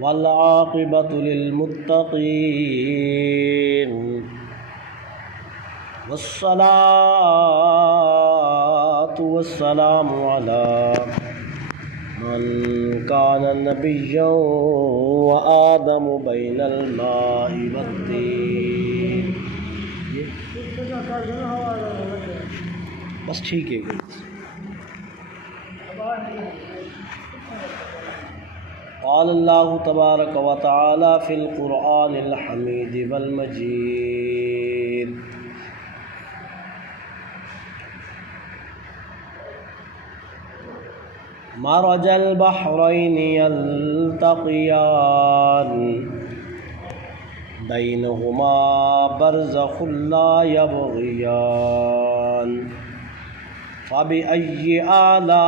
والعاقبة للمتقين والصلاة والسلام على من كان نبيا وآدم بين الماء والطين. بس ٹھیک ہے. قال اللہ تبارک و تعالی فی القرآن الحمید والمجید. مرج البحرین یلتقیان بینہما برزخ لا یبغیان فبأي آلاء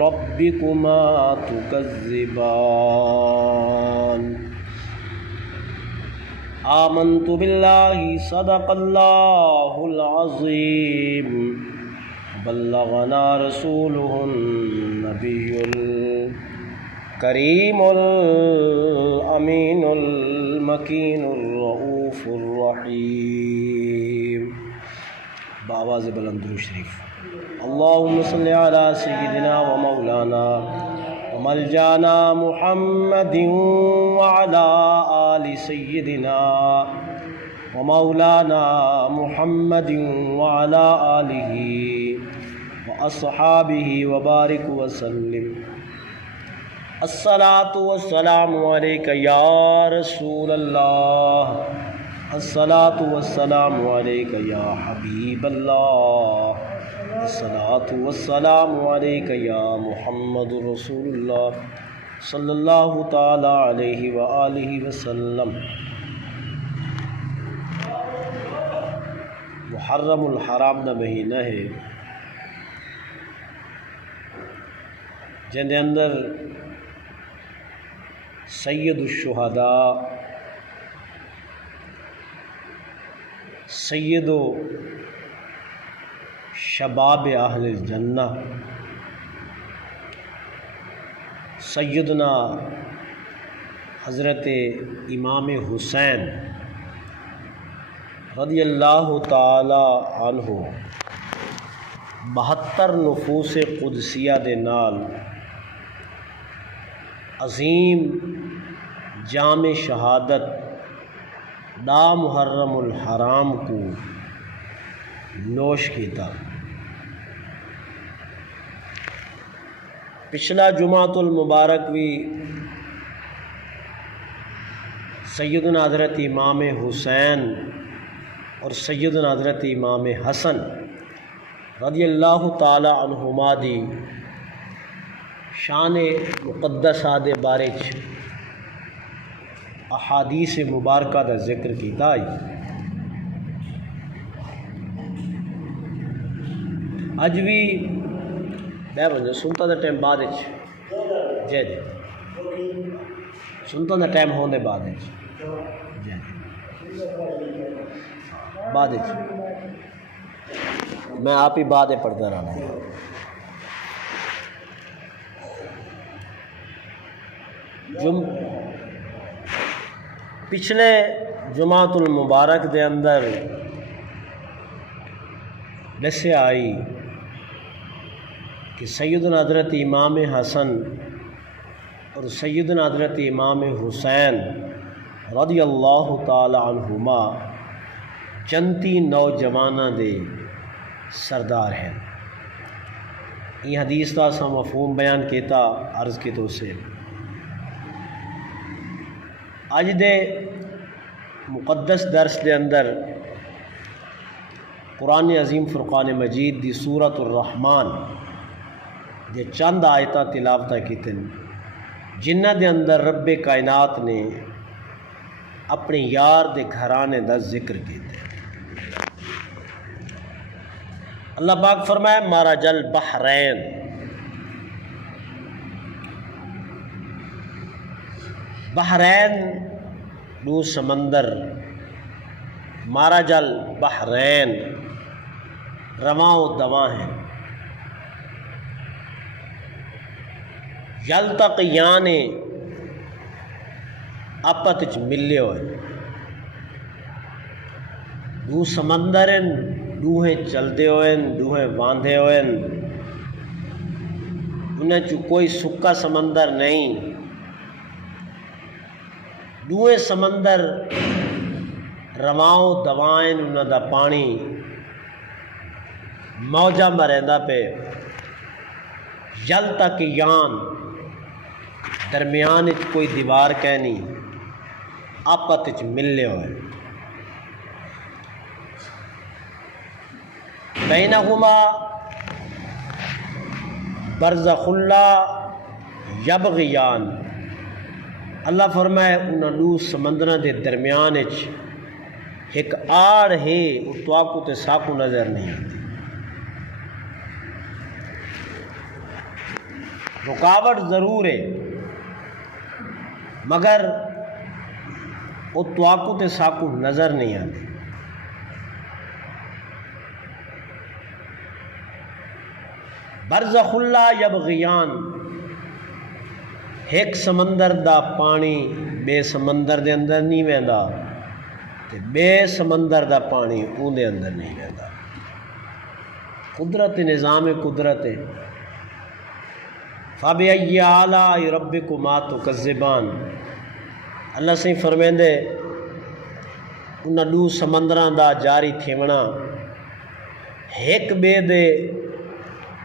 ربكما تكذبان. آمنت بالله صدق الله العظيم بلغنا رسوله النبي الكريم الأمين المكين الرؤوف الرحيم. بآواز بلند درود شریف. اللهم صل على سيدنا ومولانا وملجانا محمد وعلى آل سيدنا ومولانا محمد وعلى آله وأصحابه وبارك وسلم. الصلاة والسلام عليك يا رسول الله. الصلاة والسلام عليك يا حبيب الله. الصلاة والسلام عليك يا محمد رسول الله صلی اللہ تعالی علیہ وآلہ وسلم. محرم الحرام دا مہینہ ہے جن دے اندر سید الشہداء سید و شباب اہل الجنہ سیدنا حضرت امام حسین رضی اللہ تعالی عنہ 72 نفوس قدسیہ دے نال عظیم جام شہادت دا محرم الحرام کو نوش کیتا. پچھلا جمعۃ المبارک بھی سیدنا حضرت امام حسین اور سیدنا حضرت امام حسن رضی اللہ تعالی عنہما دی شان مقدسہ دے بارے احادیث مبارکہ دا ذکر کیتا ہے. اج بھی بے بندے سنتا دا ٹائم بعد جے جے سنتا دا ٹائم ہونے بعد جے بعد میں آپ ہی بعد پڑھتا رہا. پچھلے جمعۃ المبارک دے اندر دسیا آئی کہ سیدنا حضرت امام حسن اور سیدنا حضرت امام حسین رضی اللہ تعالی عنہما جنتی نوجوانہ دے سردار ہیں. یہ حدیث کا سا مفہوم بیان کیتا عرض کے تو سے. اج دے مقدس درس دے اندر قرآن عظیم فرقان مجید دی سورۃ الرحمن دے چند آیتاں تلاوت کیتن جنہ دے اندر رب کائنات نے اپنے یار دے گھرانے دا ذکر کیتے. اللہ پاک فرمائے مرج البحرین، بحرین دو سمندر، مرج البحرین رواں و دواں ہیں. یلتقیان آپت وچ ملے ہوئے، دو سمندر ہیں، دوہیں چلدے ہوئے، دوہیں واندھے ہوئے، انہیں چو کوئی سکا سمندر نہیں، دوہیں سمندر رواؤں دوائیں، انہاں دا پانی موجہ مریندا پہ، یلتقیان درمیان وچ کوئی دیوار کہنی، آپت وچ ملے ہوئے، بینہما برزخ اللہ یبغیان، اللہ فرمائے انہاں دو سمندراں دے درمیان وچ ایک آڑ ہے، وہ تواکو تے ساکو نظر نہیں آتی، رکاوٹ ضرور ہے مگر وہ تواکو تے ساکو نظر نہیں آتی۔ برزخ اللہ یبغیان، ایک سمندر دا پانی بے سمندر دے اندر نہیں ویندا تے بے سمندر دا پانی اون دے اندر نہیں ویندا، قدرت نظام قدرت ہے۔ فَبِأَيِّ آلَاءِ رَبِّكُمَا تُكَذِّبَانِ، اللہ سے فرمیندے انہاں دو سمندراں دا جاری تھیونا، ایک بے دے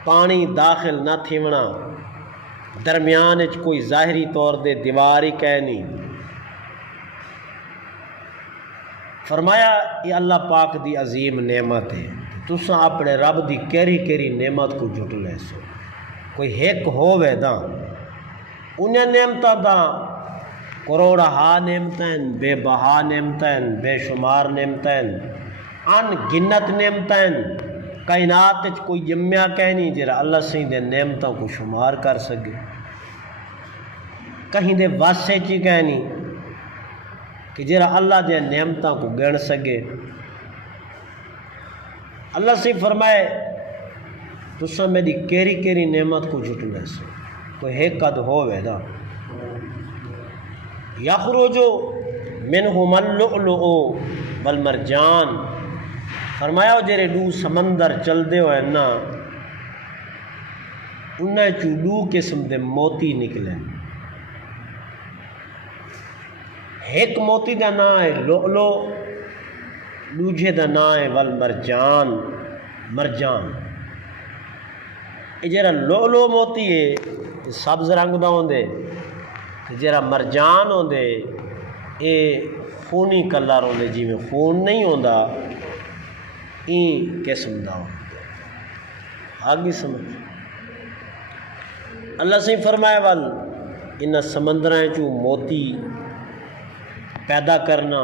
پانی داخل نہ تھیونا، درمیان وچ کوئی ظاہری طور دے دیواری کہنی، فرمایا یہ اللہ پاک دی عظیم نعمت ہے، تساں اپنے رب دی کیری کیری نعمت کو جھٹ لے سو، کوئی ایک ہووے دا انہیں نعمتاں دا کروڑا ہا نعمتیں، بے بہا نعمتیں، بے شمار نعمتیں، ان گنت نعمتیں، کائنات وچ کوئی جمعہ کہنی جرا اللہ سے دے نعمتوں کو شمار کر سکے، کہیں دے واسے چی کہنی کہ جرا اللہ دے نعمتوں کو گن سکے۔ اللہ سے فرمائے تساں میری کیری کیری نعمت کو جھٹ لے سو، کوئی ایک قد ہووے دا، یخرج منہما اللؤلؤ والمرجان، فرمایا جڑے دو سمندر چلدے ہوئے نا انہیں چو دو قسم دے موتی نکلے، ایک موتی دا نام ہے لؤلؤ، دوجے دا نام ہے والمرجان، مرجان۔ یہ جڑا لؤلؤ موتی ہے یہ سبز رنگ دا ہوندے، جڑا مرجان ہوندے یہ خونی کلر ہوندے، جی میں خون نہیں ہوندا این قسم دا ہوندے، آگے سمجھ۔ اللہ سے فرمایا وال انہاں سمندراں چوں موتی پیدا کرنا،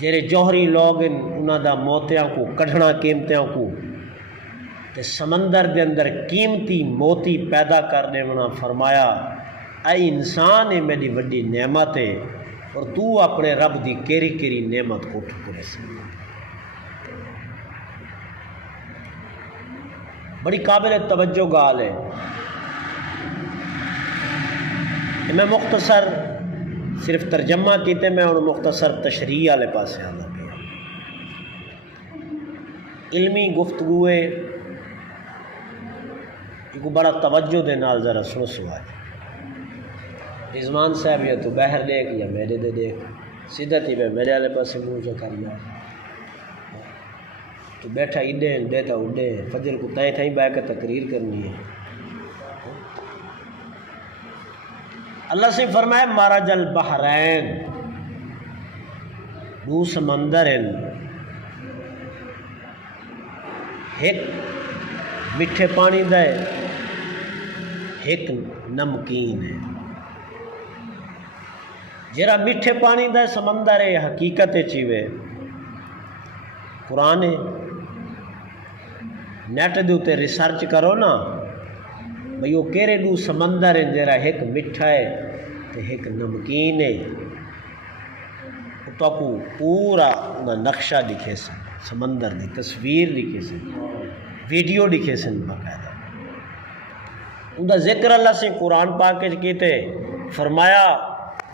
جڑے جوہری لوگ انہاں دا موتیاں کو کڈھنا قیمتیاں کو، تے سمندر دے اندر قیمتی موتی پیدا کرنے والا فرمایا اے انسان ہے میری بڑی نعمت ہے، اور تو اپنے رب دی کیری کیری نعمت کو ٹھکرے سے۔ بڑی قابل توجہ گال ہے، میں مختصر صرف ترجمہ کیتے، میں انہوں مختصر تشریح والے پاسے آنا پیا، علمی گفتگوے کو بڑا توجہ دے نال ذرا سنو سوائے۔ رضوان صاحب یا تو باہر دیکھ یا میرے دے دیکھ، سیدھا تھی میں میرے والے پاسے منہ جو کر لیا، تو بیٹھا اڈے دیتا اڈے، فجر کو تائیں تھائیں بہ کے تقریر کرنی ہے۔ اللہ سے فرمائے مرج البحرین، دو سمندر ہیں، ایک میٹھے پانی دا ہے، ایک نمکین ہے۔ جرا میٹھے پانی دا سمندر ہے حقیقت چیوے قرآن ہے، نیٹ دے تے ریسرچ کرو نا بھئی وہ کیرے دو سمندر ہیں، جرا ایک میٹھا ہے تے ایک نمکین ہے، تو کو پورا نقشہ لکھے سن، سمندر دی تصویر لکھے سن، ویڈیو لکھے سن باقاعدہ۔ ان کا ذکر اللہ سے قرآن پاک کیتے فرمایا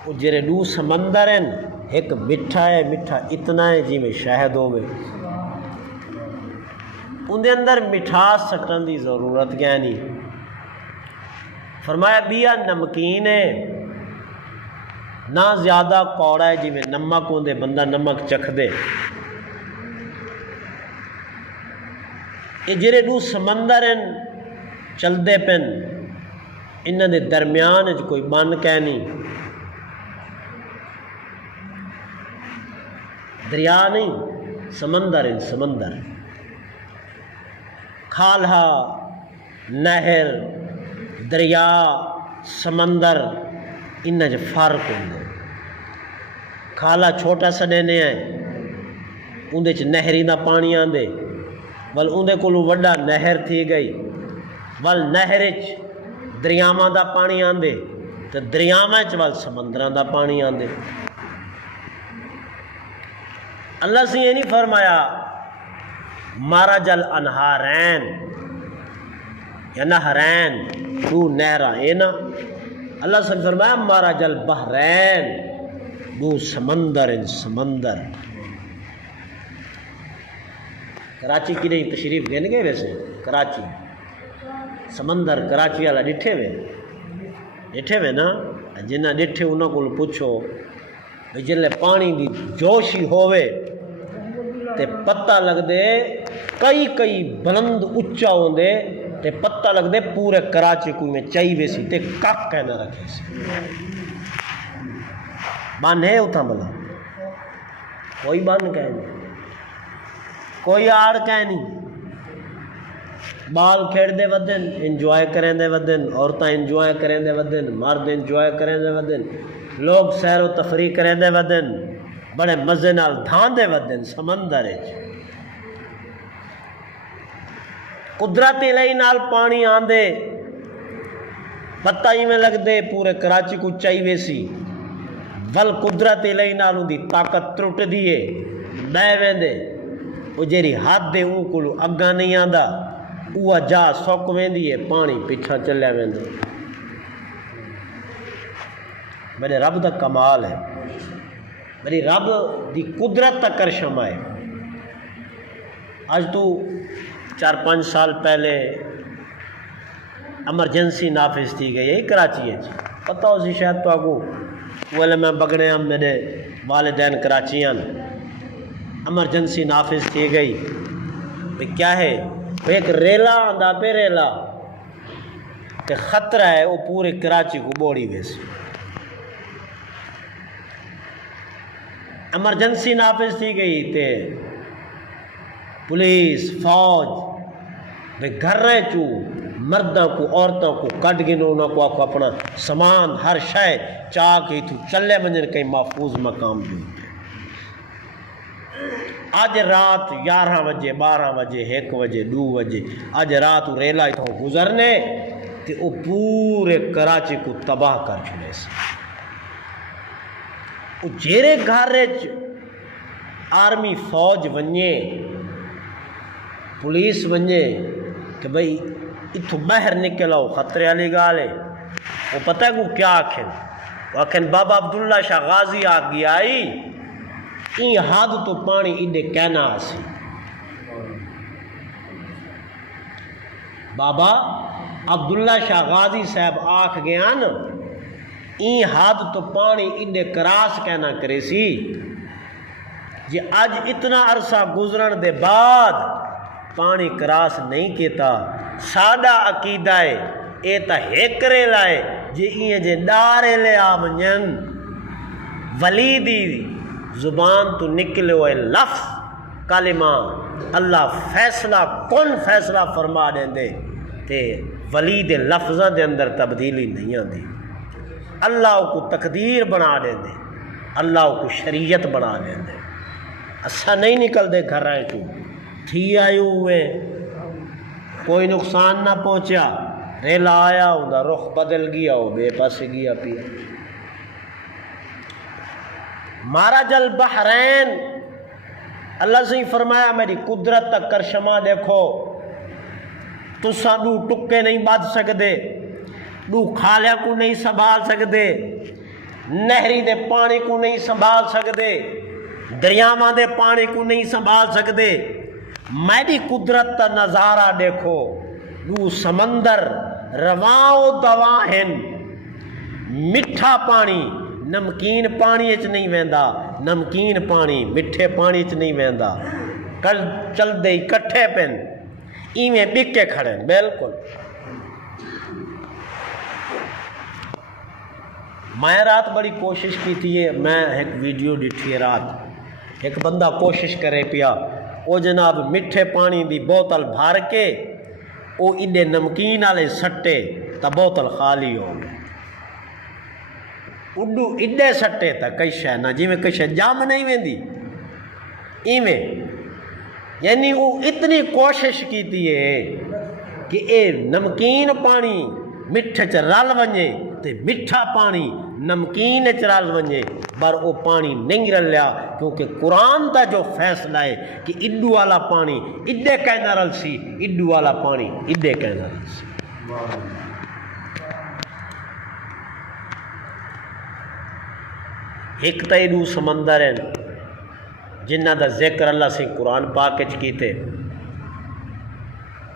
وہ جڑے دو سمندر ہیں ایک میٹھا ہے، میٹھا اتنا ہے جی میں شہد ہوئے، ان دے اندر مٹھاس سکتن دی ضرورت کیا نہیں. فرمایا بیا نمکین ہے نہ زیادہ کوڑا ہے جی میں نمک ہوندے بندہ نمک چکھ دے. یہ جڑے دو سمندر ہیں چل دے پن انہاں دے درمیان کوئی بن کہ نہیں، دریا نہیں سمندر ہیں، سمندر کھالہا نہر دریا سمندر انہاں جو فرق ہوندے. کھالا چھوٹا سا دینے ہیں اندے چ نہری دا پانی آندے ول اندے کولو وڈا نہر تھی گئی ول نہر چ دریاواں دا پانی آندے تے دریاواں چ ول سمندراں دا پانی آندے. اللہ سے یہ نہیں فرمایا مارا جل انہارین یا نہرین دو نہرہ اے نا، اللہ سے فرمایا مارا جل بحرین دو سمندر ان سمندر. کراچی کی نہیں تشریف گئے گئے ویسے کراچی سمندر کراچی والا ڈٹھے ہوئے نا، جنہ ڈٹھے انہوں کو پوچھو بھئی جلے پانی دی جوشی ہوئے تے پتہ لگ دے کئی بلند اچھا ہوں دے تے پتہ لگ دے پورے کراچی کوئی میں چاہی ویسی تے کک کہنا رکھے سی بان ہے اتھا بلا کوئی بان کہہ نہیں، کوئی آڑ کہہ نہیں. بال کھیڑ دے ودن انجوائے کریں دے ودن، عورتیں انجوائے کریں دے ودن، مرد انجوائے کریں دے ودن، لوگ سیر و تفریح کریں دے ودن، بڑے مزے نال دھان دے ودن سمندر ہے. قدرتی لئی نال پانی آندے پتہ ہی میں لگ دے پورے کراچی کو چاہی ویسی ول قدرتی لئی نال ان دی طاقت ٹرٹ دیے بے ویندے وہ جیری ہاتھ دے اون کولو اگا نہیں آندا اوہ جا سوک ویندی ہے پانی پیچھا چلے ویندے. میرے رب دا کمال ہے، میری رب دی قدرت تک کرشم آئے. آج تو 4-5 سال پہلے ایمرجنسی نافذ تھی گئی ہے کراچی ہے، پتہ ہو سی شاید تو آگو وہ میں بگڑے ہم میرے والدین کراچی ہیں ایمرجنسی نافذ تھی گئی. کیا ہے ایک ریلا آندہ پہ ریلا کہ خطرہ ہے وہ پورے کراچی کو بوڑی ویسی. ایمرجنسی نافذ تھی گئی تے پولیس فوج بے گھر رہے چو مردوں کو عورتوں کو کٹ گنو انہوں کو اپنا سامان ہر شے چاہ کے تو چلے منجن کئی محفوظ مقام بھی. آج رات 11 بجے 12 بجے 1 بجے 2 بجے آج رات ریلا تو گزرنے تے وہ پورے کراچی کو تباہ کر چھلے سے. وہ جیرے گھر آرمی فوج ونجے پولیس ونجے کہ بھئی اتھو باہر نکلو خطرے والی گالے وہ پتہ ہے کو کیا آکھیں وہ آکھیں بابا عبداللہ شاہ غازی آ گیا آئی این ہاتھ تو پانی ایڈے کہنا آسی. بابا عبداللہ شاہ غازی صاحب آکھ گیا نا این ہاتھ تو پانی ایڈے کراس کہنا کرے سی جی آج اتنا عرصہ گزرن دے بعد پانی کراس نہیں کیتا. ساڈا عقیدہ ہے اے تا ہیکرے لائے جی این جے ڈارے لے آمنین ولی دی زبان تو نکلے ہوئے لفظ کلمہ اللہ فیصلہ کون فیصلہ فرما دیں دے تے ولی دے لفظاں دے اندر تبدیلی نہیں آندی. اللہ کو تقدیر بنا دیں دے، اللہ کو شریعت بنا دیں دے. اچھا نہیں نکل دے گھر آئے تو تھی آئے ہوئے کوئی نقصان نہ پہنچا ریلا آیا ان کا رخ بدل گیا وہ بے پاس گیا پیا. مارا جل بحرین اللہ سے ہی فرمایا میری قدرت تک کرشما دیکھو تو سانو ٹکے نہیں بات سکتے دو کھالیا کو نہیں سنبھال سکتے، نہری دے پانی کو نہیں سنبھال سکتے، دریاواں دے پانی کو نہیں سنبھال سکتے۔ میری قدرت کا نظارہ دیکھو، دو سمندر رواں و دواں ہیں، میٹھا پانی نمکین پانی اچ نہیں ویندا، نمکین پانی میٹھے پانی اچ نہیں ویندا، کل چل دے اکٹھے پن ایویں بکے کھڑے ہیں۔ بالکل میں رات بڑی کوشش کی تھی، میں ایک ویڈیو ڈٹھی رات، ایک بندہ کوشش کرے پیا وہ جناب میٹھے پانی دی بوتل بھر کے وہ ایڈے نمکین والے سٹے تا بوتل خالی ہو گئے، اڈو ایڈے سٹے تا کئی شے نہ جی میں کئی شے جام نہیں ویندی ایویں، یعنی وہ اتنی کوشش کیتی ہے کہ اے نمکین پانی میٹھے چ رل ونجے تے میٹھا پانی نمکین چ رل ونجے، پر وہ پانی نہیں رلیا، کیونکہ قرآن دا جو فیصلہ ہے کہ اڈو والا پانی ایڈے کہنا رل سی، اڈو والا پانی ایڈے کہنا رل سی۔ ایک تا ایڈو سمندر ہیں جنہ دا ذکر اللہ سے قرآن پاک وچ کیتے،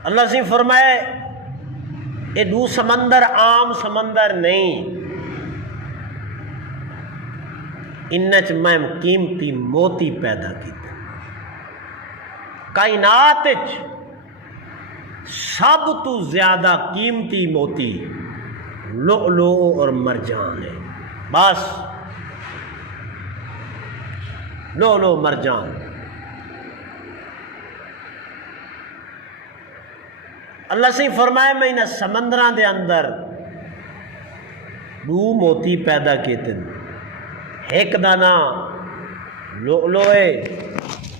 اللہ سے فرمائے اے دو سمندر عام سمندر نہیں، انچ میں قیمتی موتی پیدا کیتے، کائنات وچ سب تو زیادہ قیمتی موتی لؤلؤ اور مرجان ہے، بس لؤلؤ مرجان۔ اللہ سے فرمائے میں انہیں سمندران دے اندر دو موتی پیدا کیتے ہیں، ایک دا نام لؤلؤ ہے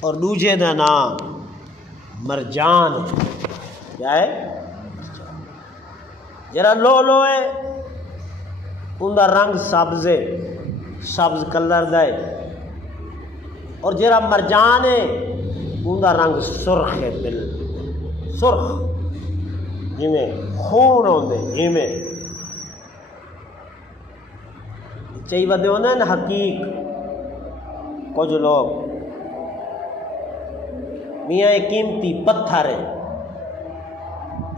اور دوجے دا نام مرجان۔ کیا ہے؟ جرا لؤلؤ ہے ان دا رنگ سبز ہے، سبز کلر دا ہے، اور جرا مرجان ہے ان دا رنگ سرخ ہے، سرخ جویں خون ہوندے، جویں چاہیے ودے ہوندے نا حقیق کچھ لوگ میاں یہ قیمتی پتھر ہے،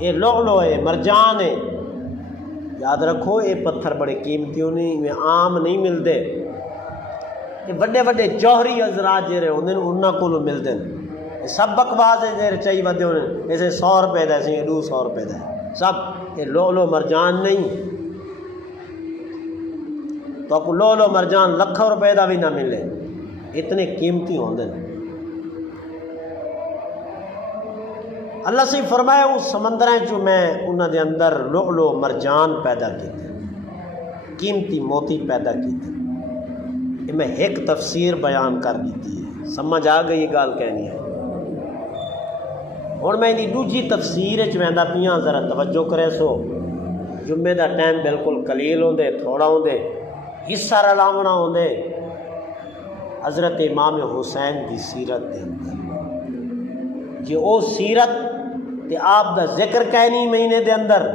یہ لؤلؤ ہے، مرجان ہے، یاد رکھو یہ پتھر بڑے قیمتی ہونے میں عام نہیں ملتے، کہ بڑے بڑے جوہری حضرات جڑے ہوندے انہاں کولوں ملدے ہیں، سب بکواس ہے جڑے چاہیے ودے ہونے ایسے 100 روپے دا سی 200 روپے دا سب، یہ لؤلؤ مرجان نہیں، تو آپ کو لؤلؤ مرجان لکھوں روپے دا بھی نہ ملے، اتنے قیمتی ہوندے ہیں۔ اللہ سے فرمایا اس سمندریں جو میں انہاں دے اندر لؤلؤ مرجان پیدا کیتے، قیمتی موتی پیدا کیتے، یہ میں ایک تفسیر بیان کر دیتی ہے، سمجھ آ گئی یہ گال کہنی ہے۔ اور میں انہی دوجی تفسیر ویندا پیاں، ذرا توجہ کرے سو، جمعے دا ٹائم بالکل قلیل ہوندے، تھوڑا ہوندے، حصہ رلاونا ہوندے حضرت امام حسین دی سیرت دے اندر، جی او سیرت تے آپ دا ذکر کہنی مہینے دے اندر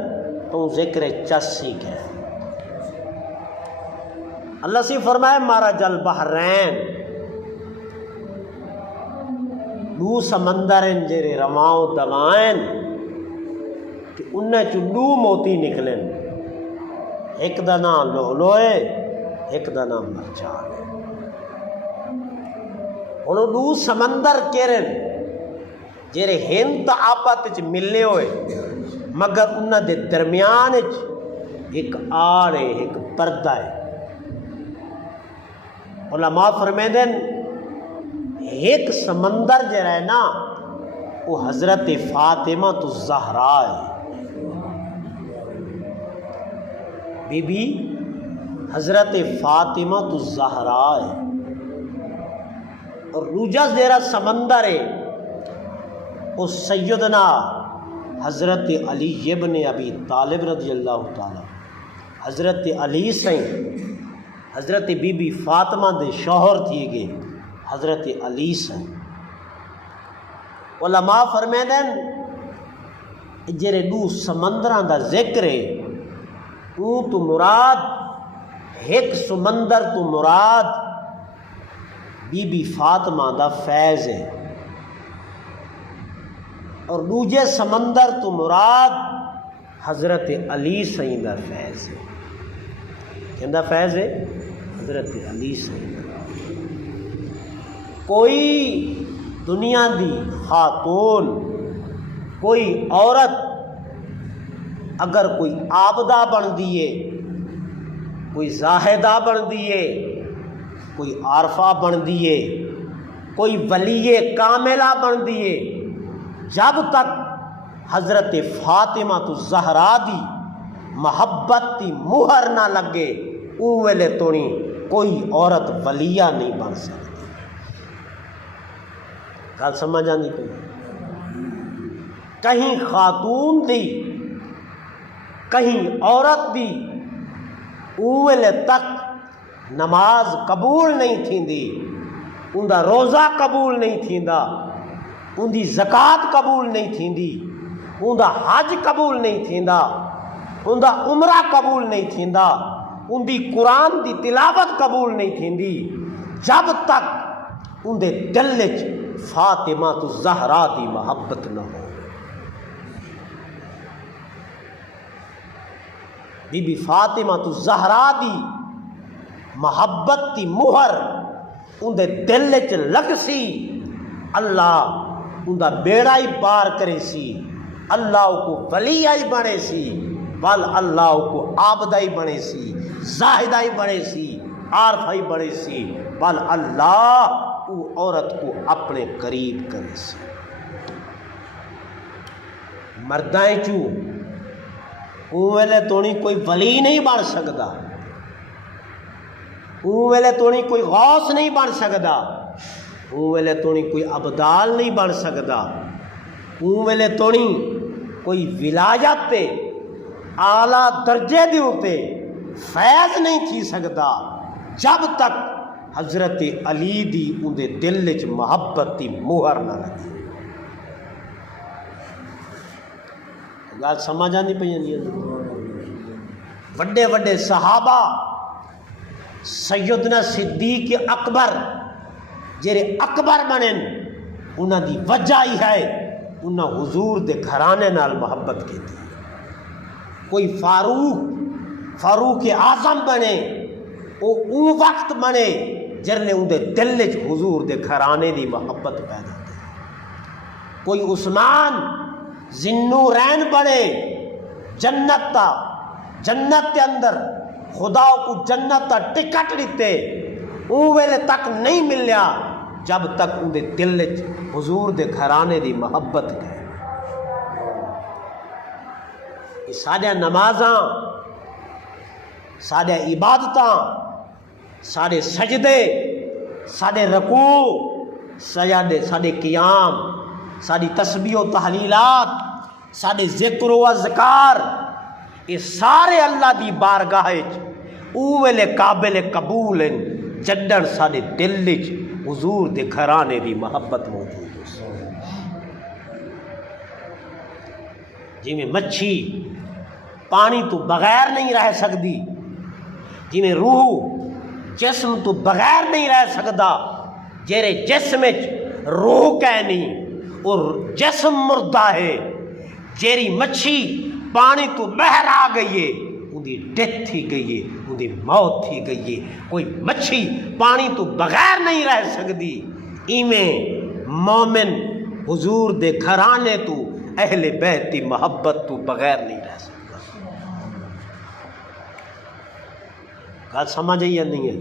تو ذکر چسی کہہ۔ اللہ سے فرمائے مارا جل بحرین، دو سمندر ہیں جرے رواں دوائن کہ انہیں چو دو موتی نکلیں، ایک دا نام لؤلؤ ہے، ایک دا نام مرجان ہے۔ اور دو سمندر کیرن جرے ہند تا آپت چ ملے ہوئے، مگر انہاں دے درمیان ایک آڑ ہے، ایک پردہ ہے۔ علماء فرمیدن ایک سمندر جرا ہے نا وہ حضرت فاطمہ تو زہرا ہے، بی بی حضرت فاطمہ تو زہرا ہے، اور دوجا جرا سمندر ہے وہ سیدنا حضرت علی ابن ابی طالب رضی اللہ تعالی، حضرت علی سے حضرت بی بی فاطمہ دے شوہر تھی گئے حضرت علی سے۔ علماء فرمیدن جرے دو سمندران دا ذکر ہے اون تو مراد ایک سمندر تو مراد بی بی فاطمہ دا فیض ہے، اور دوجے سمندر تو مراد حضرت علی سائیں دا فیض ہے۔ کہندا فیض ہے حضرت علی سائیں دا۔ کوئی دنیا دی خاتون، کوئی عورت اگر کوئی عابدہ بن دیے، کوئی زاہدہ بن دیے، کوئی عارفہ بن دیے، کوئی ولی کاملہ بن دیے، جب تک حضرت فاطمہ تو زہرا دی محبت دی مہر نہ لگے او ویلے تونی کوئی عورت ولیہ نہیں بن سکتی۔ گل سمجھ آندی پئی؟ کہیں خاتون دی کہیں عورت دی او ویلے تک نماز قبول نہیں تھیندی، ان دا روزہ قبول نہیں تھیندا، ان دی زکوٰۃ قبول نہیں تھیندی، ان دا حج قبول نہیں تھیندا، ان دا عمرہ قبول نہیں تھیندا، ان دی قرآن دی تلاوت قبول نہیں تھیندی، جب تک ان دے دل وچ فاطمہ تو زہرا دی محبت نہ ہو۔ بی بی فاطمہ تو زہرا دی محبت دی مہر ان دے دل وچ لگ سی، اللہ ان دا بیڑا ہی پار کرے سی، اللہ کو ولی ہی بنے سی، بل اللہ کو عابدہ ہی بنے سی، زاہدہ ہی بنے سی، عارفہ ہی بنے سی، بل اللہ وہ عورت کو اپنے قریب کرے سی۔ مردائیں چوں اون ویلے تونی کوئی ولی نہیں بن سکتا، اون ویلے تونی کوئی غوث نہیں بن سکتا، اون ویلے تونی کوئی ابدال نہیں بن سکتا، اون ویلے تونی کوئی ولایت تے اعلیٰ درجے دے اوتے فیض نہیں تھی سکتا جب تک حضرت علی دی ان دے دل وچ محبت دی مہر نہ لگی۔ گل سمجھ آندی پئی نہیں؟ وڈے وڈے صحابہ سیدنا صدیق اکبر جڑے اکبر بنن انہاں دی وجہ ہی ہے انہاں حضور دے گھرانے نال محبت کیتی۔ کوئی فاروق اعظم بنے وہ اون وقت بنے جرنے ان دے دل وچ حضور دے گھرانے دی محبت پیدا کی۔ کوئی عثمان ذوالنورین بنے جنت کے اندر خدا کو جنت کا ٹکٹ دیتے اون ویلے تک نہیں ملیا جب تک ان دے دل وچ حضور دے گھرانے دی محبت ہے۔ یہ سارے نمازاں، سارے عبادتاں، سارے سجدے، سارے رکوع، سارے قیام، ساری تسبیح و تحلیلات، سارے ذکر و اذکار، یہ سارے اللہ دی بارگاہ او ویلے قابل قبول ہیں جدن سارے دل وچ حضور دے گھرانے دی محبت موجود ہے۔ جی میں مچھی پانی تو بغیر نہیں رہ سکتی، جی میں روح جسم تو بغیر نہیں رہ سکتا، جیرے جسم روح کہنی اور جسم مردہ ہے، جیری مچھی پانی تو بہر آ گئی ہے ان دی ڈیتھ تھی گئی ہے، ان دی موت تھی گئی ہے۔ کوئی مچھی پانی تو بغیر نہیں رہ سکتی، ایویں مومن حضور دے گھرانے تو اہل بیت دی محبت تو بغیر نہیں رہ سکتا۔ بات سمجھ آئی یا نہیں ہے؟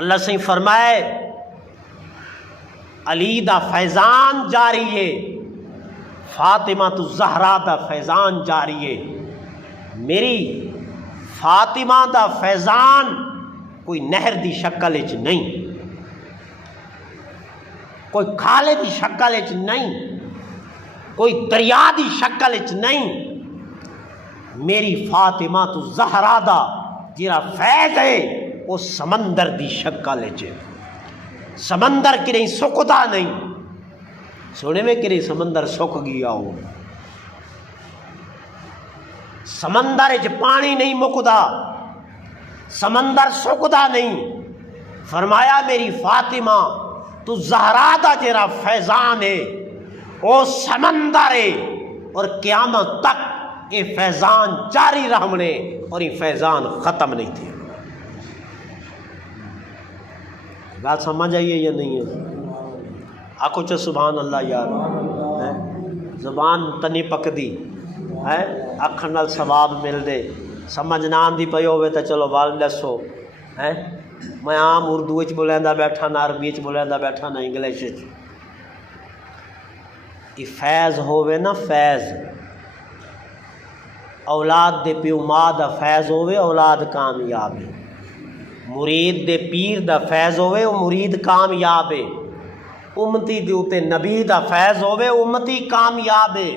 اللہ سے فرمائے علی دا فیضان جاری ہے، فاطمہ تو زہرا دا فیضان جاری ہے۔ میری فاطمہ دا فیضان کوئی نہر دی شکل وچ نہیں، کوئی کھالے دی شکل وچ نہیں، کوئی دریا دی شکل وچ نہیں۔ میری فاطمہ تو زہرا دا جیرا فیض ہے وہ سمندر دی شکل وچ، سمندر کی نہیں سکتا نہیں، سونے میں کہ نہیں سمندر سک گیا ہو، سمندر وچ پانی نہیں مکدا، سمندر سکدا نہیں۔ فرمایا میری فاطمہ تو زہرا دا جڑا فیضان ہے او سمندر ہے، اور قیامت تک یہ فیضان جاری رہنے اور یہ فیضان ختم نہیں تھے۔ بات سمجھ آئیے یا نہیں ہے؟ آکھو چا سبحان اللہ یار، زبان تنی پکدی ہے، اکھ نال ثواب مل دے، سمجھ نہ آندی پئی ہوے تے چلو وال دسو ہے۔ میں عام اردو وچ بولیندا بیٹھا نہ عربی وچ بولیندا بیٹھا نہ انگلش وچ۔ یہ فیض ہووے نا، فیض اولاد دے پیو ماں دا فیض ہووے، اولاد کامیاب ہے۔ مرید دے پیر دا فیض ہووے، وہ مرید کامیاب ہے۔ امتی دے اوتے نبی دا فیض ہووے، امتی کامیاب ہے۔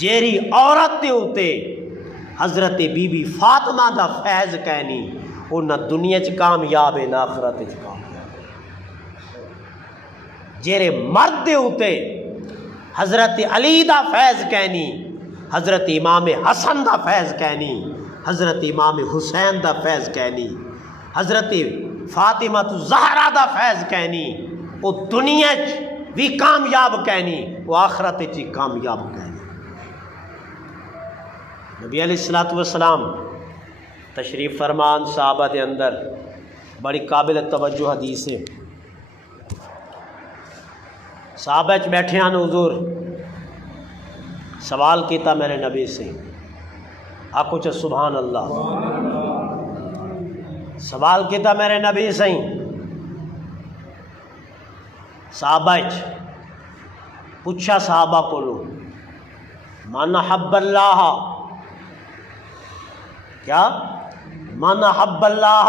جیری عورت دے اوتے حضرت بی بی فاطمہ دا فیض کہنی، وہ نہ دنیا چ کامیاب ہے نہ آخرت چ کامیاب ہے۔ جیرے مرد دے اوتے حضرت علی دا فیض کہنی، حضرت امام حسن دا فیض کہنی، حضرت امام حسین دا فیض کہنی، حضرت فاطمہ زہرا دا فیض کہنی، وہ دنیا چ بھی کامیاب کہنی، وہ آخرت چ کامیاب کہنی۔ نبی علیہ الصلوۃ والسلام تشریف فرمان صحابہ دے اندر بڑی قابل توجہ حدیث ہے۔ صحابہ چ بیٹھے ہیں حضور، سوال کیتا میرے نبی سے، آکو چا سبحان اللہ، سوال کیتا میرے نبی سے، صحابہ چ پوچھا صحابہ کو لو من حب اللہ، کیا من حب اللہ،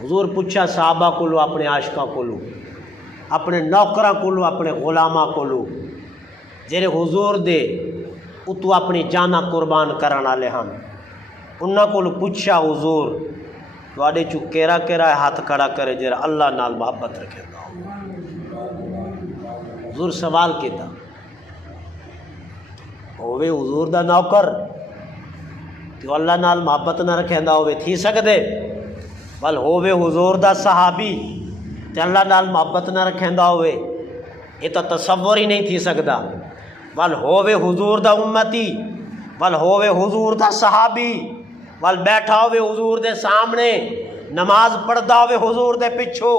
حضور پوچھا صحابہ کو لو، اپنے عاشقاں کو لو، اپنے نوکراں کو لو، اپنے غلاماں کو لو، جڑے حضور دے اتو اپنی جانا قربان کرن والے ہن، انہاں کو پوچھا حضور تواڈے چوں کیڑا کیڑا ہاتھ کھڑا کرے جڑا اللہ نال محبت رکھدا ہو۔ حضور سوال کیتا، ہووے حضور دا نوکر تو اللہ نال محبت نہ رکھیندا ہووے، تھی سکدے؟ بل ہووے حضور دا صحابی تے اللہ نال محبت نہ رکھیندا ہووے، یہ تو تصور ہی نہیں تھی سکدا۔ بل ہووے حضور دا امتی، بل ہووے حضور دا صحابی، بل بیٹھا ہووے حضور دے سامنے، نماز پڑھدا ہووے حضور دے پچھو،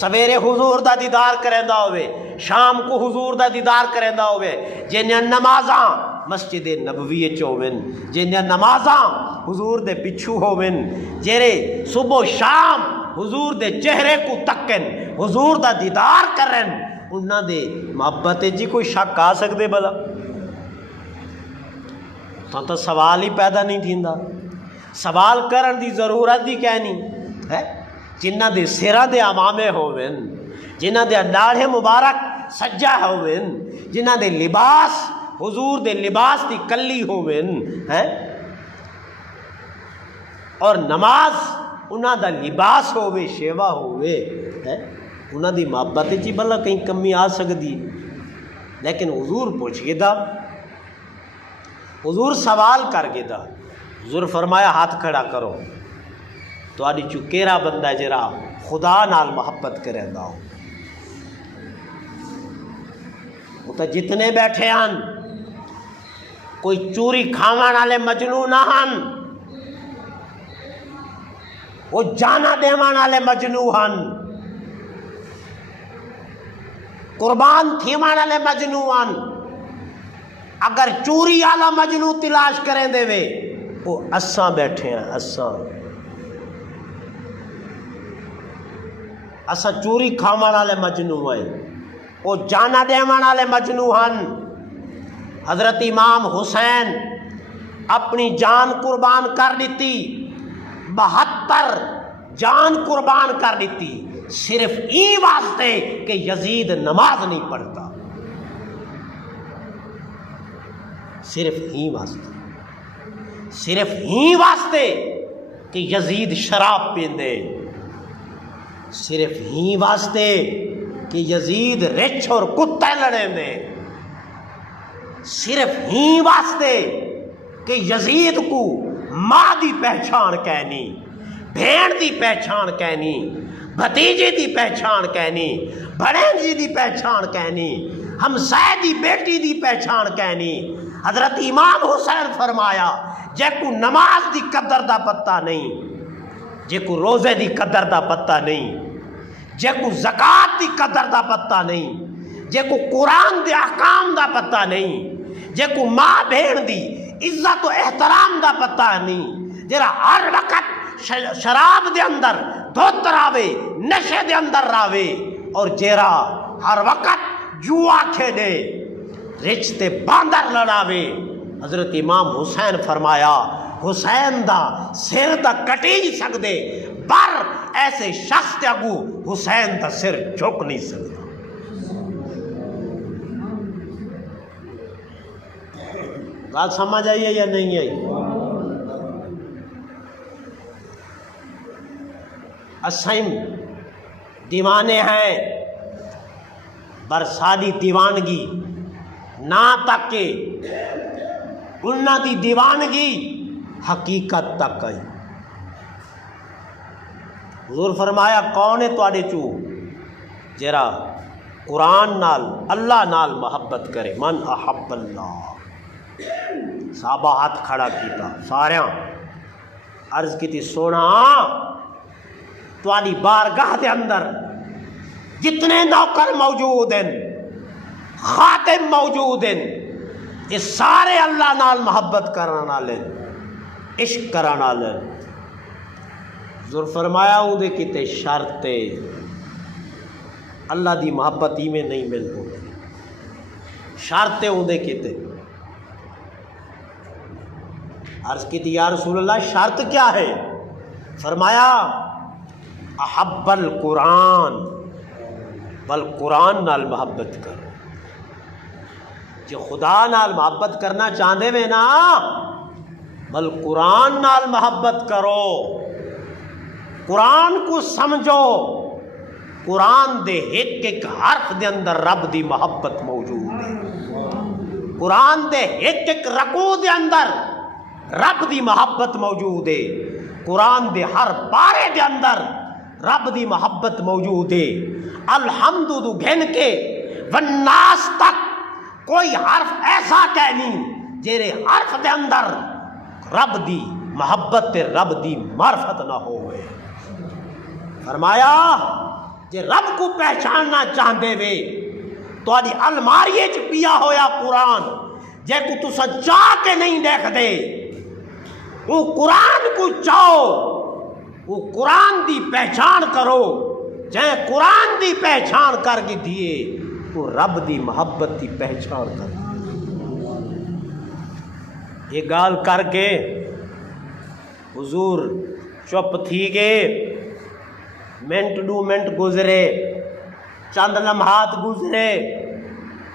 سویرے حضور دا دیدار کریندا ہووے، شام کو حضور دا دیدار کریندا ہووے، جنہاں نمازاں مسجد نبوی وچ ہوون، جنہاں نمازاں حضور دے پچھو ہوون، جڑے صبح و شام حضور دے چہرے کو تکن، حضور دا دیدار کرن، انہاں دے محبت جی کوئی شک آ سکدے بلا؟ تو سوال ہی پیدا نہیں تھیندا۔ سوال کرن دی ضرورت دی کہنی ہے؟ جنہاں دے سراں دے امامے ہوون، جنہاں دے داڑھے مبارک سجا ہوون، جنہاں دے لباس حضور دے لباس دی کلی ہوون ہے، اور نماز انہاں دا لباس ہووے، شیوا ہووے ہے، انہاں دی محبت جی بلا کہیں کمی آ سکدی؟ لیکن حضور پوچھ گے دا، حضور سوال کر گے دا، حضور فرمایا ہاتھ کھڑا کرو، تو آڈی چو کیرا بندہ جرا خدا نال محبت کریندا ہو۔ وہ تو جتنے بیٹھے ہن کوئی چوری کھاون والے مجنون نہ ہن، وہ جانا دیون والے مجنون ہن، قربان تھیون والے مجنون۔ اگر چوری والا مجنو تلاش کریں دے وے، وہ اساں بیٹھے ہیں، اساں چوری کھاون والے مجنو ہیں، وہ جانا دیون والے مجنو ہن۔ حضرت امام حسین اپنی جان قربان کر دیتی، 72 جان قربان کر دیتی، صرف ای واسطے کہ یزید نماز نہیں پڑھتا، صرف ہی واسطے، صرف ہی واسطے کہ یزید شراب پیندے، صرف ہی واسطے کہ یزید رچھ اور کتے لڑیں دے، صرف ہی واسطے کہ یزید کو ماں دی پہچان کہنی، بھیڑ دی پہچان کہنی، بھتیجے دی پہچان کہنی، بھڑینجی دی پہچان کہنی، ہمسائے دی بیٹی دی پہچان کہنی۔ حضرت امام حسین فرمایا جے کو نماز دی قدر دا پتہ نہیں، جے کو روزے دی قدر دا پتہ نہیں، جے کو زکوٰۃ دی قدر دا پتہ نہیں، جے کو قرآن دے احکام دا پتہ نہیں، جے کو ماں بھیڑ دی عزت و احترام دا پتہ نہیں، جرا ہر وقت شراب دے اندر دھوت راوے، نشے دے اندر راوے، اور جیرا ہر وقت جوا کھیلے، رشتے باندر لڑاوے۔ حضرت امام حسین فرمایا حسین دا سر دا کٹی نہیں سکدے، پر ایسے شخص تے اگو حسین دا سر جھک نہیں سکتا۔ بات سمجھ آئی ہے یا نہیں آئی؟ اسائم دیوانے ہیں، برسالی دیوانگی نہ تک کہ انہاں دی دیوانگی حقیقت تک آئی۔ حضور فرمایا کون ہے تواڈے چو جرا قرآن نال اللہ نال محبت کرے؟ من احب اللہ۔ صحابہ ہاتھ کھڑا کیتا، ساریاں عرض کی تھی سونا تواڈی بارگاہ دے اندر جتنے نوکر موجود ہیں، خاتم موجود ہیں، یہ سارے اللہ نال محبت کرنا والے، عشق کرنا والے۔ حضور فرمایا او دے کتے شرط اللہ دی محبت ہی میں نہیں مل پاتی، شرط او دے کتے۔ عرض کی تھی یا رسول اللہ شرط کیا ہے؟ فرمایا احب القرآن، بل قرآن نال محبت کرو۔ جو خدا نال محبت کرنا چاہتے میں نا، بل قرآن نال محبت کرو، قرآن کو سمجھو، قرآن دے ایک ایک حرف دے اندر رب دی محبت موجود ہے، قرآن دے ایک ایک رکوع دے اندر رب دی محبت موجود ہے، قرآن دے ہر پارے دے اندر رب دی محبت موجود ہے۔ الحمد دو گھن کے والناس تک کوئی حرف ایسا کہنی جیرے حرف دے اندر رب دی محبت تے رب دی معرفت نہ ہوئے۔ فرمایا جے رب کو پہچاننا چاہتے وے تو آدھی الماریے چ پیا ہویا قرآن جے کو تسا چاہ کے نہیں دیکھ دے، وہ قرآن کو چاہو، وہ قرآن دی پہچان کرو، جائیں قرآن دی پہچان کر کے دیے وہ رب دی محبت دی پہچان کر۔ یہ گال کر کے حضور چپ تھی گئے، منٹ دو منٹ گزرے، چند لمحات گزرے،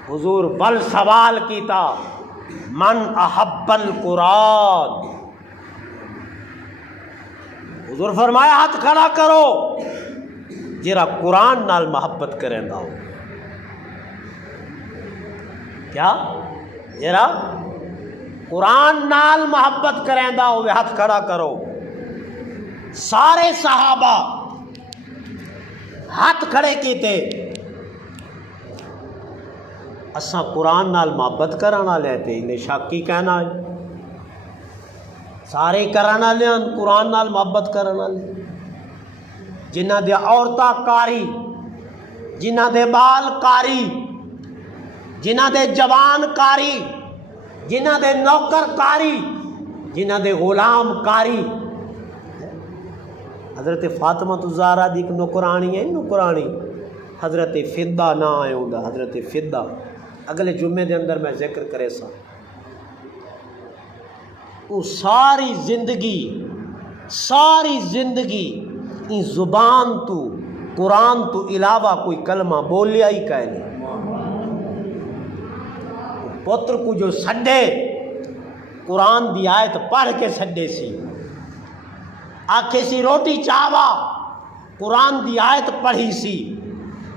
حضور بل سوال کیتا من احب القرآن۔ حضور فرمایا ہاتھ کھڑا کرو جرا قرآن نال محبت کریں دا ہو۔ کیا؟ جرا قرآن نال محبت کریں دا ہو، ہاتھ کھڑا کرو۔ سارے صحابہ ہاتھ کھڑے کیتے، اساں قرآن نال محبت کرانا لیتے انہیں شاکی کہنا ہے، سارے کرانا لیں قرآن نال محبت کرانا لیں، جنہ دے عورتاں کاری، جنہ دے بال کاری، جنہ دے جوان کاری، جنہ دے نوکر کاری، جنہ دے غلام کاری۔ حضرت فاطمہ الزہرا دی ایک نوکرانی ہے، نوکرانی حضرت فدہ نہ آئے ہوں دا، حضرت فدہ اگلے جمعے دے اندر میں ذکر کرے سا۔ وہ ساری زندگی ان زبان تو قرآن تو علاوہ کوئی کلمہ بولیا ہی کہہ نہیں۔ پتر کو جو سڈے قرآن دی آیت پڑھ کے سڈے سی، آکھے سی روٹی چاوا قرآن دی آیت پڑھی سی،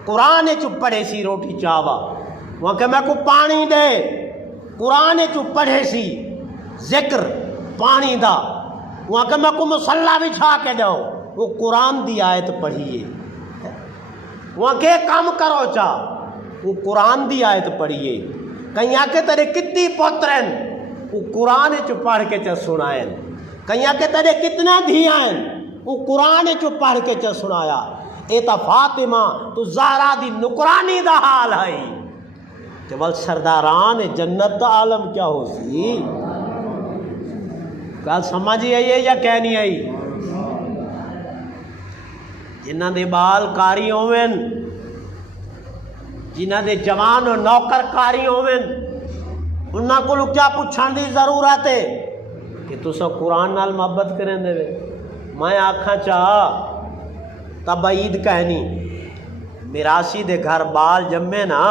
قرآن چ پڑھے سی روٹی چاوا، وہ کہ میں کو پانی دے، قرآن چو پڑھے سی ذکر پانی دا وہاں کہ میں کو مسلح بچھا کے دو وہ قرآن دی آیت پڑھیے وہاں کے کام کرو چا وہ قرآن دی آیت پڑھیے کہیں آ کے تیرے کتنی پوترین وہ قرآن چو پڑھ کے چا سنائیں کہیں آ کے تیرے کتنا دھیائیں وہ قرآن چو پڑھ کے چا سنایا اے تا فاطمہ تو زہرا دی نکرانی دا حال ہے کہ بل سرداران جنت دا عالم کیا ہو سی گل سمجھی آئیے یا کہنی آئی جنہ دے بال کاری ہوئن جنہ دے جوان و نوکر کاری ہوئن انہاں کو کیا پوچھان دی ضرورت ہے کہ تسا قرآن نال محبت کریں دے میں آکھاں چاہ تب عید کہنی میراسی دے گھر بال جمے نا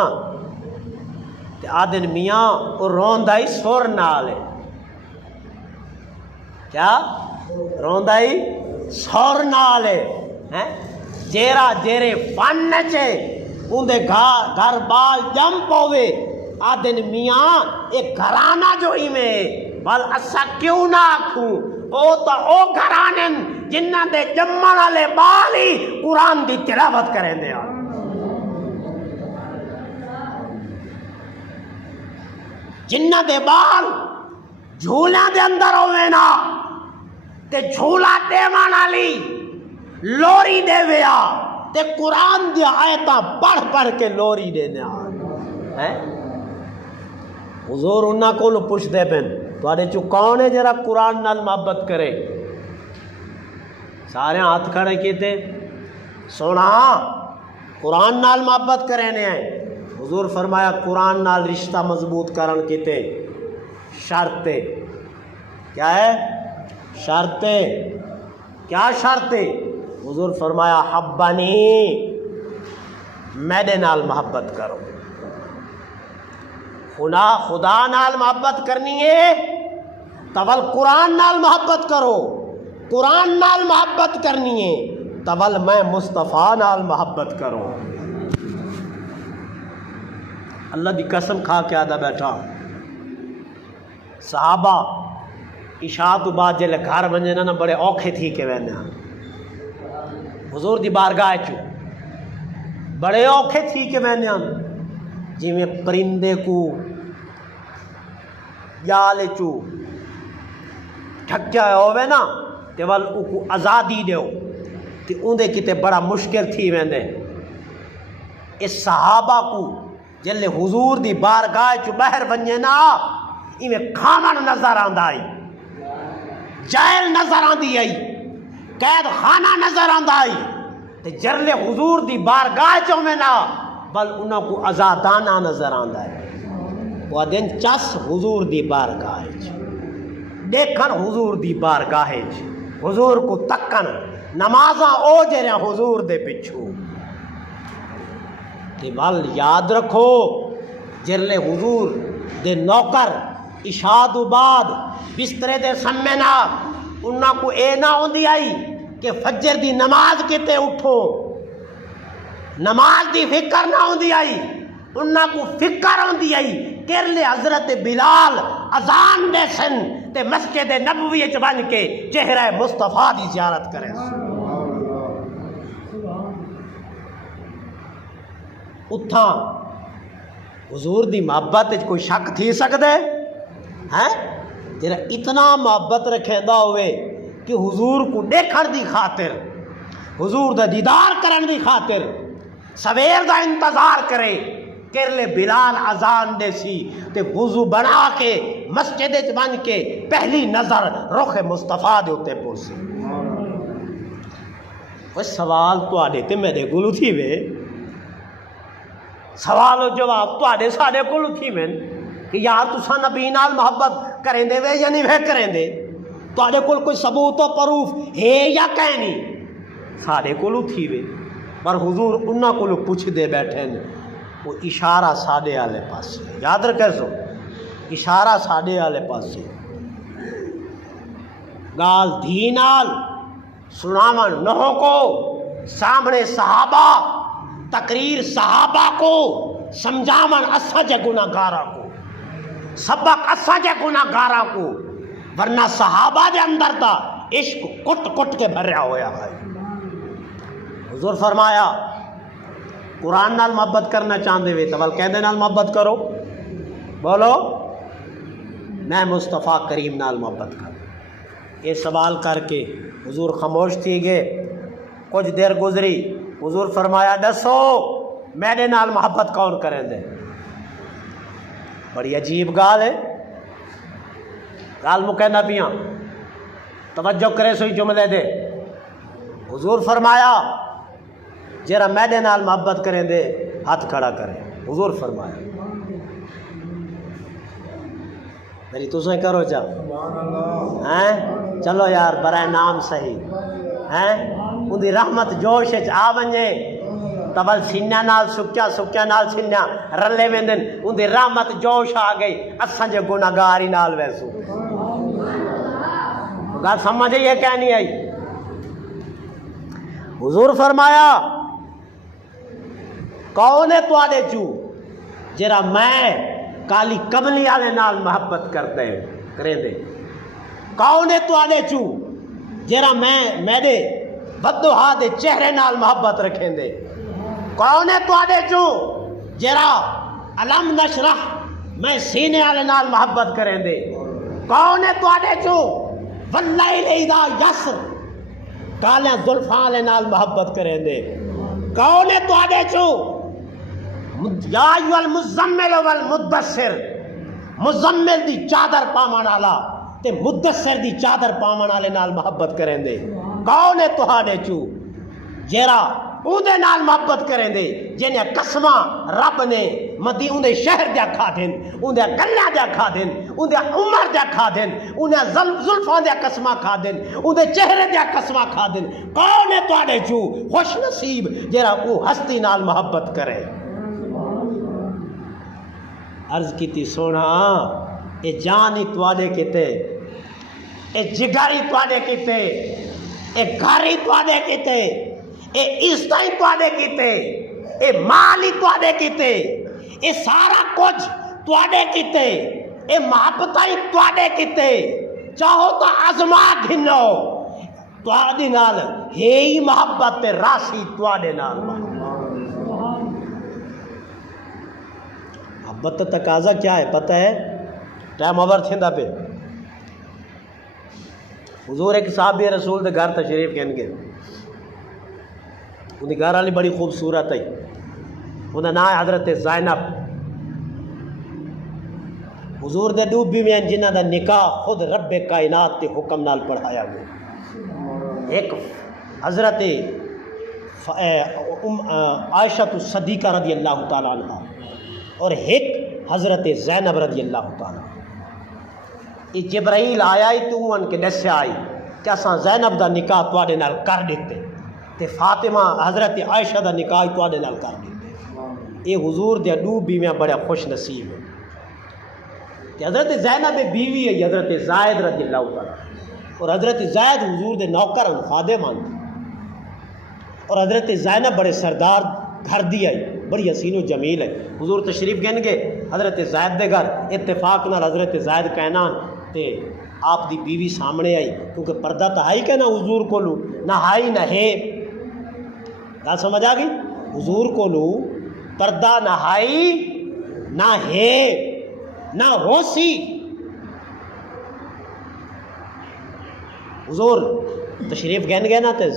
تے آدن میاں اور روندائی سور نالے کیا روندائی سور نالے جیرا جیرے فن چے اندے گھر بال جم پوے آدن میاں ایک گھرانہ جو ہی میں بل اسا کیوں نہ آکھوں او تا او گھرانن جنہ دے جمن والے بال ہی قرآن دی تلاوت کریں دے جنہ دے بال جھولا دے اندر ہوئے نا تے جھولا دے مانا لی لوری دے ویا تے قرآن دی آیتاں پڑھ پڑھ کے لوری دے نیا حضور انہاں کو پوچھ دے بین توڑے چو کون ہے جرا قرآن نال محبت کرے سارے ہاتھ کھڑے کیتے سونا قرآن نال محبت کرے نے آئے حضور فرمایا قرآن نال رشتہ مضبوط کرن کیتے شرطے کیا ہے شرطے کیا شرطے حضور فرمایا حبانی میرے نال محبت کرو خدا نال محبت کرنی ہے تول قرآن نال محبت کرو قرآن نال محبت کرنی ہے تول میں مصطفیٰ نال محبت کرو اللہ دی قسم کھا کے آدھا بیٹھا صحابہ عشاء تو بعد جلے گھر ونجے نا بڑے اوکھے تھی کے وینے حضور دی بارگاہ چو بڑے اوکھے تھی کے وینے جی میں پرندے کو یالے چو ٹھکیا ہوئے نا تے وال او کو آزادی دیو تے اندے کتے بڑا مشکل تھی ویندے اس صحابہ کو جلے حضور دی بارگاہ چو بہر بنجے نا انہیں کھامن نظر آندائی جائل نظر آندی آئی قید خانہ نظر آندائی تے جرلے حضور دی بارگاہ چو میں نا بل انہوں کو آزادانہ نظر آندائی وہ دن چس حضور دی بارگاہ دیکھن حضور دی بارگاہ حضور کو تکن نمازاں او جے رہے حضور دے پچھو تے بل یاد رکھو جرلے حضور دے نوکر عشاء تو بعد بسترے دے سمینا انہاں کو اے نہ ہوندی آئی کہ فجر دی نماز کتے اٹھو نماز دی فکر نہ ہوندی آئی انہاں کو فکر ہوندی آئی کرلے حضرت بلال اذان دے سن تے مسجد نبوی بن کے چہرہ مصطفیٰ دی زیارت کرے اتھاں حضور دی محبت کوئی شک تھی سکدے ہیں جرا اتنا محبت رکھے دا ہوئے کہ حضور کو دیکھن دی خاطر حضور دا دیدار کرن دی خاطر سویر دا انتظار کرے کرلے بلال اذان دے سی تے وضو بنا کے مسجد بن کے پہلی نظر رخ مصطفیٰ دے ہوتے پوسی وہ سوال تو آڈے تے میرے گلو تھی وے سوال و جواب تو آڈے ساڑے گلو تھی میں کہ یار تسا نبی نال محبت کریں دے وے یا نہیں وے کریں دے تو آڈے کوئی ثبوت و پروف ہے یا کہنی ساڑے گلو تھی وے پر حضور انہاں کو پوچھ دے بیٹھے نے وہ اشارہ ساڑے آلے پاس یاد رکھے سو اشارہ ساڑے آلے پاس گال دھینال سناون نہو کو سامنے صحابہ تقریر صحابہ کو سمجھاون اسا جے گناہگارا کو سبق اسا جے گناہگاراں کو، ورنہ صحابہ دے اندر دا عشق کٹ کٹ کے بھریا ہویا ہے۔ حضور فرمایا قرآن نال محبت کرنا چاہندے وے تو کہندے نال محبت کرو، بولو میں مصطفیٰ کریم نال محبت کروں۔ یہ سوال کر کے حضور خاموش تھی گئے، کچھ دیر گزری، حضور فرمایا دسو میرے نال محبت کون کریں دے؟ بڑی عجیب گال ہے، گال مکہنا پیاں، توجہ کرے سوئی جملے دے۔ حضور فرمایا جرا میرے نال محبت کریں دے ہاتھ کھڑا کرے۔ حضور فرمایا میری تسیں کرو چا ہیں، چلو یار برائے نام صحیح ہیں، ان دی رحمت جوش آ ونجے تبل سینہ نال سکیا نال سینہ رلے ویندن، ان دی رحمت جوش آ گئی، اساں جے گناہگاری نال ویسو۔ گل سمجھے یہ کہنی آئی؟ حضور فرمایا کون ہے تواڈے چوں جرا میں کالی کملی والے نال محبت کرتے کریں دے؟ کون ہے تواڈے چوں جرا میں میرے بدوہا دے چہرے نال محبت رکھیں دے؟ کون ہے تواڈے چوں جرا علم نشرح میں سینے والے نال محبت کریں دے؟ کون ہے تواڈے چوں واللیل اذا یسر کالیاں زلفاں والے نال محبت کریں دے؟ کون ہے تواڈے چوں یا ایھا المزمل والمدثر مزمل دی چادر پاون والا تے مدثر دی چادر پاون والے نال محبت کریں دے؟ کون ہے تہاڈے چوں جیڑا اودے نال محبت کریں دے جنہیں قسماں رب نے مدی اندے شہر دیا کھا دین، اندے گلیاں دیا کھا دین، اندے عمر دیا کھا دین، اندے زلفاں دیا قسماں کھا دین، اندے چہرے دیا قسماں کھا دین؟ کون ہے تواڈے چوں خوش نصیب جیڑا او ہستی نال محبت کرے؟ عرض کیتی سونا اے جان ہی تواڈے کیتے، اے جگر ہی تواڈے کیتے، اے گھر ہی تواڈے کیتے، اے عزت ہی تواڈے کیتے، اے مال ہی تواڈے کیتے، اے سارا کچھ تواڈے کیتے، اے محبت ہی تواڈے کیتے، چاہو تو آزما گھنو تواڈے نال ہے ہی محبت تے راسی تواڈے نال محبت کا تقاضا کیا ہے پتہ ہے؟ ٹائم اوور تھیندا پہ حضور ایک صحابی رسول دے گھر تشریف کین گے، ان دی گھر والی بڑی خوبصورت ہے، ان دا نام ہے حضرت زینب۔ حضور دے دو بیویاں جنہ دا نکاح خود رب کائنات کے حکم نال پڑھایا گیا، ایک حضرت عائشہ صدیقہ رضی اللہ تعالیٰ عنہ اور ایک حضرت زینب رضی اللہ تعالیٰ۔ یہ جبرائیل آیا ہی تو ان کے دسیا آئی کہ اساں زینب دا نکاح تواڈے نال کر دیتے تے فاطمہ حضرت عائشہ دا نکاح تواڈے نال کر دیتے۔ یہ حضور دے دو بیویاں بڑے خوش نصیب ہیں۔ کہ حضرت زینب بیوی ہے حضرت زائد رضی اللہ تعالیٰ، اور حضرت زائد حضور دے نوکر ہیں، خادم ہیں، اور حضرت زینب بڑے سردار گھر دی آئی، بڑی حسین و جمیل ہے۔ حضور تشریف گن گے حضرت زائد دے گھر، اتفاق نال حضرت زائد کہنا تے آپ دی بیوی سامنے آئی، کیونکہ پردہ تو ہائی کہ نہ حضور کو لو نہ ہائی نہ ہے، گل سمجھ آ گئی؟ حضور کو لو پردہ نہ ہائی نہ ہے نہ ہو سی۔ حضور تشریف گن گئے نا تے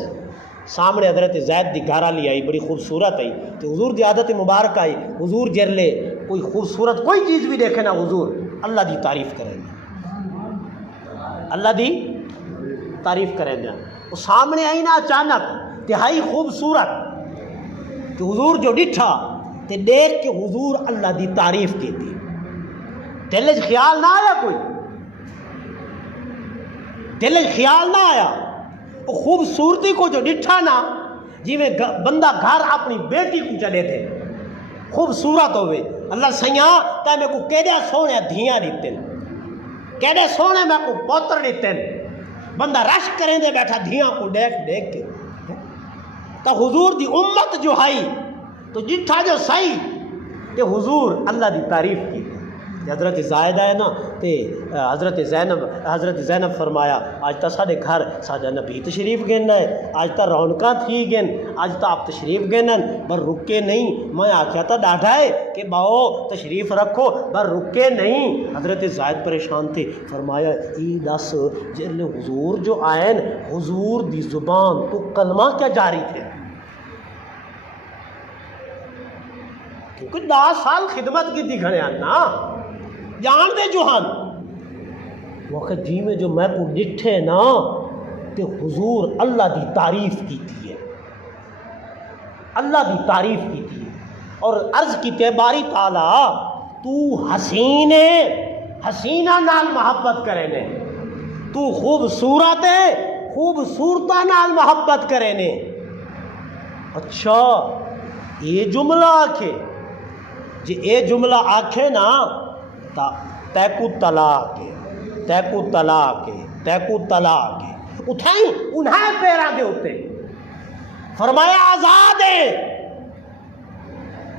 سامنے حضرت زید دی گھر والی آئی، بڑی خوبصورت آئی، تو حضور دی عادت مبارک آئی، حضور جرلے کوئی خوبصورت کوئی چیز بھی دیکھے نا حضور اللہ دی تعریف کریں گے، اللہ دی تعریف کریں گے۔ وہ سامنے آئی نا اچانک تہائی خوبصورت، کہ حضور جو ڈٹھا تے دیکھ کے حضور اللہ دی تعریف کی تھی، دل وچ خیال نہ آیا، کوئی دل وچ خیال نہ آیا، وہ خوبصورتی کو جو ڈٹھا نا، جی میں بندہ گھر اپنی بیٹی کو چلے تھے خوبصورت ہوئے، اللہ سیاں تے میں کو کیڑے سونے دھیاں دیتے ہیں، کیڑے سونے میں کو پوتر دیتے ہیں، بندہ رش کریں دے بیٹھا دھیاں کو دیکھ دیکھ کے، تو حضور دی امت جو ہے تو جٹھا جو صحیح کہ حضور اللہ دی تعریف کی، حضرت زائدہ ہے نا تے حضرت زینب فرمایا آج تا ساڈے گھر ساڈا نبی تشریف گینا ہے، آج تا رونقاں تھی گن، آج تا آپ تشریف گینن، پر رکے نہیں۔ میں آکھیا تا ڈاڈھا ہے کہ باؤ تشریف رکھو، پر رکے نہیں۔ حضرت زائد پریشان تھے، فرمایا ای دس جل حضور جو آئین حضور دی زبان تو کلمہ کیا جاری تھے؟ کیونکہ 10 سال خدمت کی تھی کھڑے نا، جان دے جوہان وقت جی میں جو میں کو ڈٹھے نا کہ حضور اللہ دی تعریف کی تھی ہے، اللہ دی تعریف کی تھی اور عرض کی تے باری تعالیٰ تو حسین ہے، حسینہ نال محبت کرے نے، تو خوبصورت ہے، خوبصورتہ نال محبت کرے نے۔ اچھا یہ جملہ آکھے جی، اے جملہ آکھے نا تا تیکو طلاق ہے، تیکو طلاق ہے، تیکو طلاق ہے، اٹھائیں انہیں پیرا دے ہوتے، فرمایا آزاد ہے۔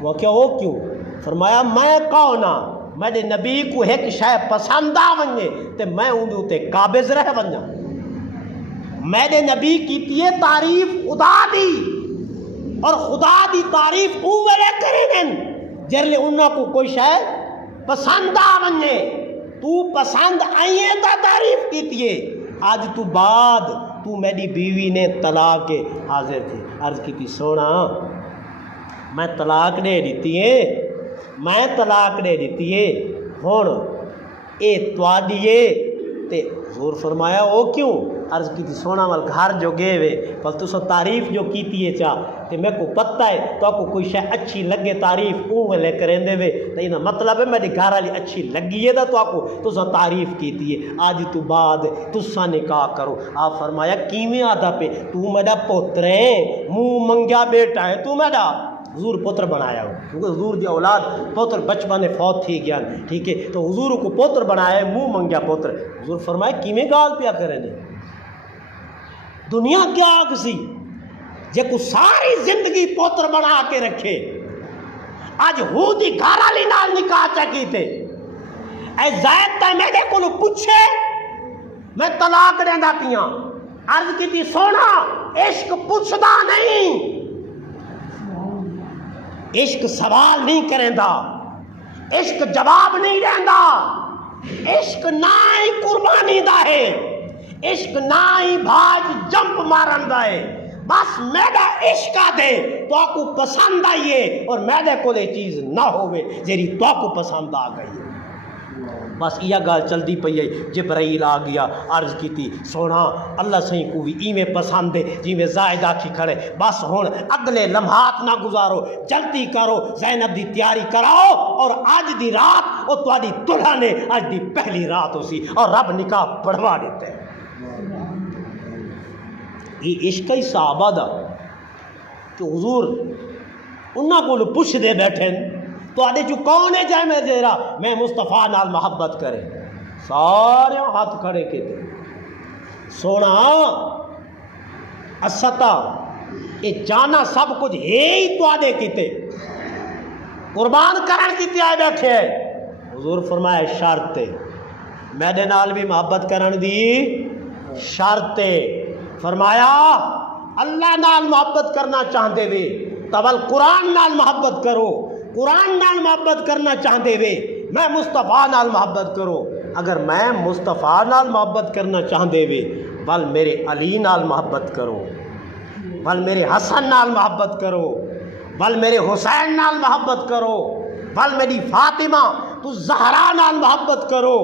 وہ کیا ہو کیوں؟ فرمایا میں کونا میرے نبی کو ایک شے پسند آ ونجے تے میں اندھو تے قابض رہ ونجا۔ میرے نبی کی تیے تعریف خدا دی، اور خدا دی تعریف اوے کریں جرلے انہاں کو کوئی شے پسند آ ونجے، تو پسند آئیے تا تعریف کیتیے۔ آج تو بعد تو میری بیوی نے طلاق کے حاضر تھی، عرض کی تھی سونا میں طلاق دے دیتی ہے، میں طلاق دے دیتی ہے، ہون اے توادیے تے حضور فرمایا او کیوں؟ عرض کی تھی سونا مل گھر جو گئے وے پل تو سو تعریف جو کیتی ہے چاہ تے میں کو پتہ ہے تو کو کوئی شے اچھی لگے تعریف اوہ لے کریں دے وے تو یہ مطلب ہے میری گھر والی اچھی لگی ہے تو سو تعریف کیتی ہے، آج تو بعد تسا نکاح کرو۔ آپ فرمایا کیویں آدھا پہ تو میرا پوتر ہے، منہ منگیا بیٹا ہے، تو میرا حضور پوتر بنایا ہو، کیونکہ حضور دی اولاد پوتر بچپن میں فوت تھی گیا، ٹھیک ہے، تو حضور کو پوتر بنایا ہے، منہ منگیا پوتر۔ حضور فرمایا کیویں گال پیا کرے نے، دنیا کیا کسی جے کو ساری زندگی پوتر بنا کے رکھے، آج ہو دی گھر والی نال نکاح چکی تھے، اے زائد تے میرے کو پوچھے میں طلاق دیندا پیاں، عرض کی تھی سونا عشق پوچھدا نہیں، عشق سوال نہیں کریں دا، عشق جواب نہیں رہندا، عشق نہ ہی قربانی دا ہے، عشق نہ ہی بھاج جمپ مارن دا ہے، بس میرا عشق دے تو آپ کو پسند آئیے اور میرے کو یہ چیز نہ ہوئے جیری تو آپ کو پسند آ گئی، بس یہ گال چلتی پئی ہے۔ جبرائیل آ گیا، عرض کی تھی سونا اللہ سہیں کو بھی ایویں پسند ہے جی میں زائد آکھی کھڑے، بس ہون اگلے لمحات نہ گزارو، جلدی کرو، زینب دی تیاری کراؤ، اور آج دی رات اور تہاڈی دلہن نے آج دی پہلی رات ہو سی اور رب نکاح پڑھوا دیتے ہیں۔ یہ عشق ہی صحابہ دا کہ حضور انہاں کو پوچھ دے بیٹھے تو آدھے جو کون ہے جائے میں زیرہ میں مصطفیٰ نال محبت کرے، سارے ہاتھ کھڑے کے تھے، سونا استا یہ جانا سب کچھ ہی تو آدھے کیتے قربان کرن کیتے آئے بیٹھے ہیں۔ حضور فرمایا شرط ہے میرے نال بھی محبت کرن دی شرط ہے، فرمایا اللہ نال محبت کرنا چاہتے وے تول قرآن نال محبت کرو، قرآن نال محبت کرنا چاہتے وے میں مصطفیٰ نال محبت کرو، اگر میں مصطفیٰ نال محبت کرنا چاہتے وے بل میرے علی نال محبت کرو، بل میرے حسن نال محبت کرو، بل میرے حسین نال محبت کرو، بل میری فاطمہ تو زہرا نال محبت کرو،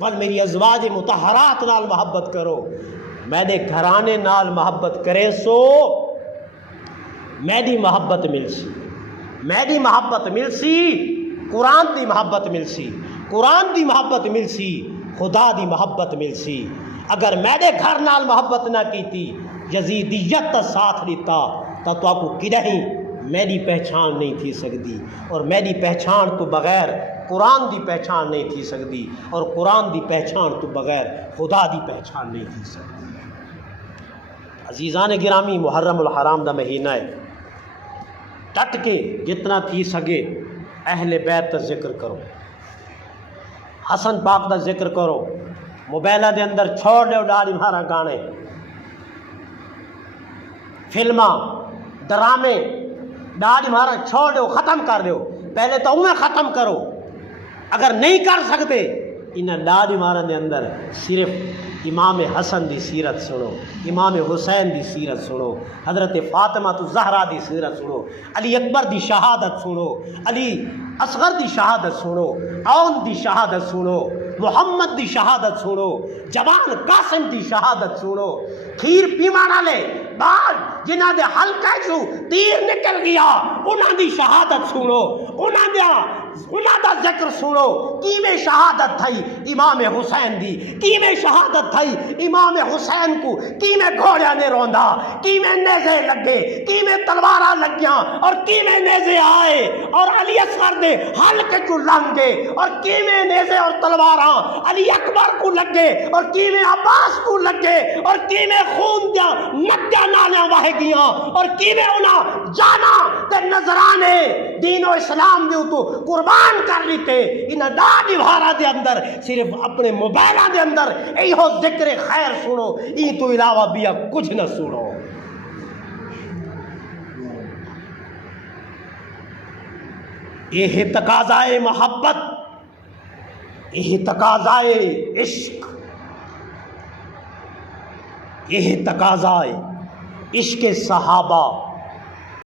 بل میری ازواج مطہرات نال محبت کرو، میرے گھرانے نال محبت کرے سو میری محبت مل سی، میری محبت مل سی، قرآن دی محبت مل سی، قرآن دی محبت مل سی، خدا دی محبت مل سی۔ اگر میرے گھر نال محبت نہ کیتی یزیدیت تا ساتھ دیتا تو آپ کو کدہیں میری پہچان نہیں تھی سکتی، اور میری پہچان تو بغیر قرآن دی پہچان نہیں تھی سکتی، اور قرآن دی پہچان تو بغیر خدا دی پہچان نہیں تھی سکتی۔ عزیزان گرامی، محرم الحرام دا مہینہ ہے، ٹٹ کے جتنا تھی سگے اہل بیت کا ذکر کرو، حسن پاک دا ذکر کرو، موبائلہ دے اندر چھوڑ دیو ڈاڑی مارا گانے، فلماں، ڈرامے، ڈاڑی مارا چھوڑ دیو، ختم کر دیو۔ پہلے تو انہیں ختم کرو، اگر نہیں کر سکتے انہیں ڈاڑی مارن دے اندر صرف امام حسن دی سیرت سنو، امام حسین دی سیرت سنو، حضرت فاطمہ الزہرا دی سیرت سنو، علی اکبر دی شہادت سنو، علی اصغر دی شہادت سنو، عون دی شہادت سنو، محمد دی شہادت سنو، جوان قاسم دی شہادت سنو، کھیر پیوانا لے بعد جنہ دے حلقہ چو تیر نکل گیا انہاں دی شہادت سنو، انہاں دا ذکر سنو، کیویں شہادت تھئی امام حسین دی، کیویں شہادت تھئی امام حسین کو، کیویں گھوڑیاں نے روندا، کیویں نیزے لگے، کیویں تلواراں لگیاں اور کیویں نیزے آئے اور علی اصغر دے حلقے کو لنگے اور کیویں نیزے اور تلواراں علی اکبر کو لگے اور کیویں عباس کو لگے اور کیویں خون دیا ندیاں نالیاں واہ گیاں اور کیویں انہاں جانا تے نظرانے دین و اسلام دیو تو قربان کر لیتے۔ انہاں ڈاڑی بھارا دے اندر صرف اپنے موبائلہ دے اندر ایہو ذکر خیر سنو، این تو علاوہ بیا کچھ نہ سنو۔ یہ تقاضائے محبت، یہ تقاضائے عشق، یہ تقاضائے عشق صحابہ